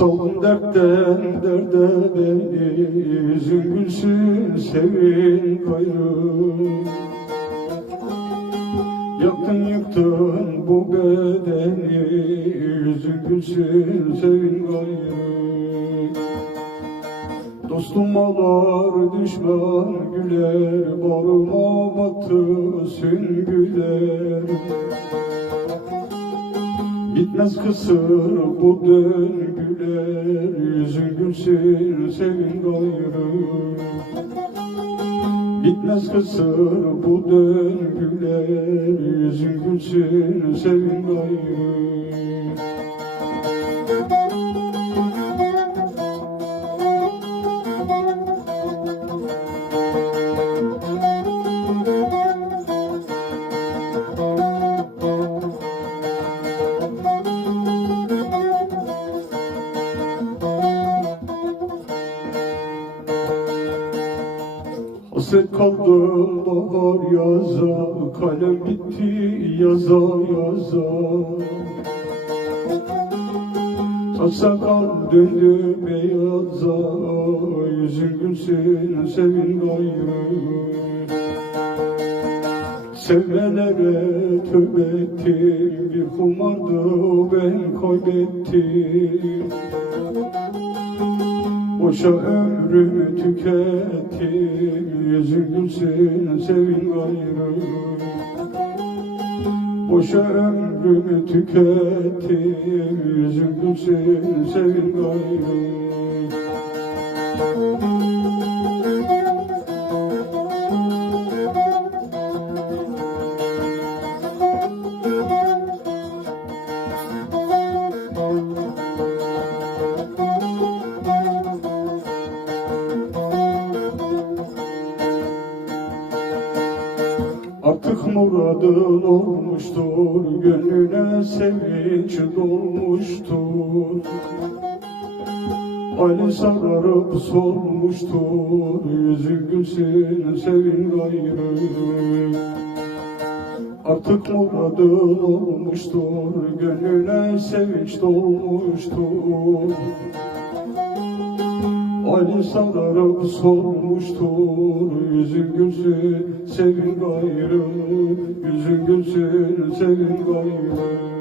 Salın dertten derde beni Yüzün sevin gayrı Yaktın yıktın bu bedeni Yüzün gülsün sevin gayrı Dostum ağlar düşman güler Bağrıma battı süngüler Bitmez kısır bu döngüler Yüzün gülsün sevin gayrı Bitmez kısır bu döngüler Yüzün gülsün sevin gayrı Hasret kaldım bahar yaza Kalem bitti yaza yaza. Saç sakal döndü beyaza Yüzün gülsün sevin gayrı. Sevmelere tövbe ettim Bir kumardı ben kaybettim. Boşa ömrümü tükettim gülsün sevin gayrı. Boşa ömrümü tükettim Yüzün gülsün sevin gayrı muradın olmuştur Gönlüne sevinç dolmuştur. Ali sararıp solmuştur Yüzü gülsün sevin gayrı. Artık muradın olmuştur Gönlüne sevinç dolmuştur Ali sararıp solmuştur Yüzün gülsün sevin gayrı Yüzün gülsün sevin gayrı